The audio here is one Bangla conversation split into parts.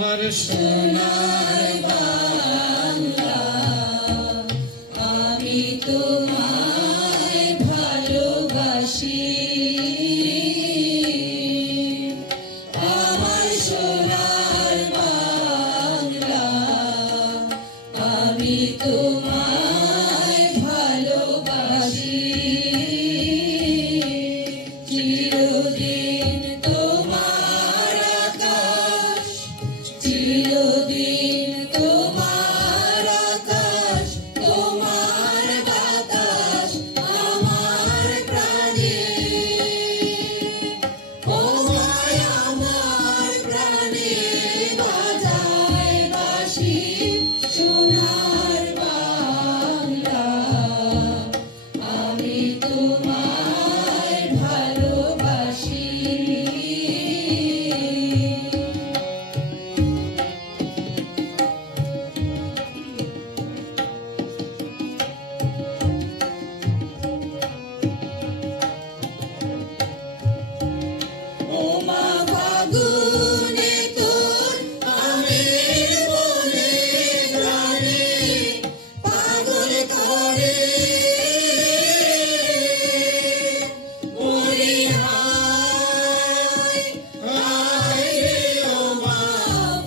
আমার সোনার বাংলা, আমি তোমায় ভালোবাসি। আমার সোনার বাংলা, আমি তোমায় ভালোবাসি। চিরদিন তোমার আকাশ, চিরদিন তোমার আকাশ, তোমার বাতাস আমার প্রাণে। ও মায় আমার প্রাণে বাজায় বাঁশি সোনার বাংলা, আমি তোমায় ভালোবাসি। ও মা ফাগুনে তোর আমের বনে গানে পাগল করে ওরে হায় হায় রে। ও মা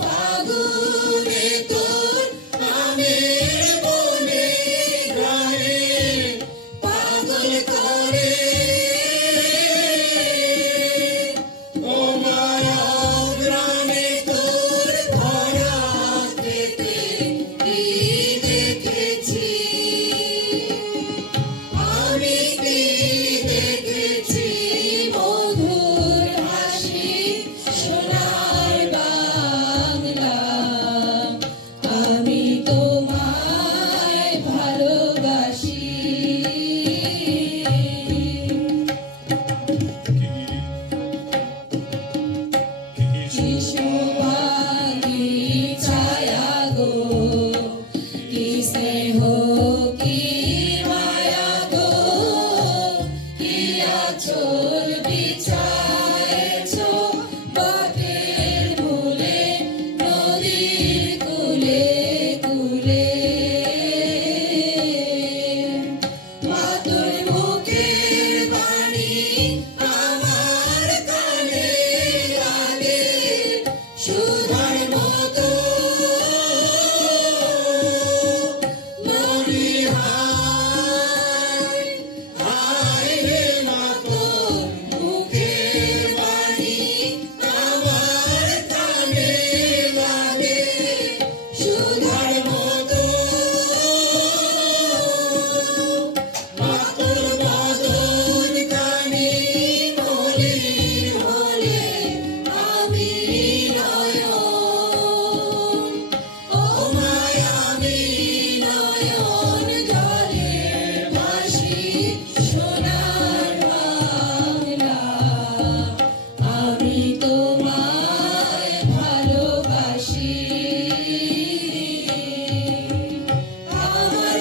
ফাগুনে তোর আমের বনে গানে পাগল করে ও মায়া গ্রামে তোর ভরা খেতে কি দেখেছি আমি, কি দেখেছি মধুর হাসি সোনার বাংলা, আমি তোমায় ভালোবাসি। শিশুবাগি ছায়া গো, কি স্নেহ কি মায়া গো, কি আঁচল বিছায়েছ বটের মূলে নদীর কূলে কূলে। মা তোর মুখের বাণী আমার কানে লাগে সুধার মতো মরি হায় হায় রে। মা তোর মুখের বাণী আমার কানে লাগে সুধার মতো। মা তোর বদন কানে মলিন হলে আমি নয়ন, ও মায় আমি নয়ন জলে ভাসি সোনার বাংলা, আমি তোমায় ভালোবাসি। আমার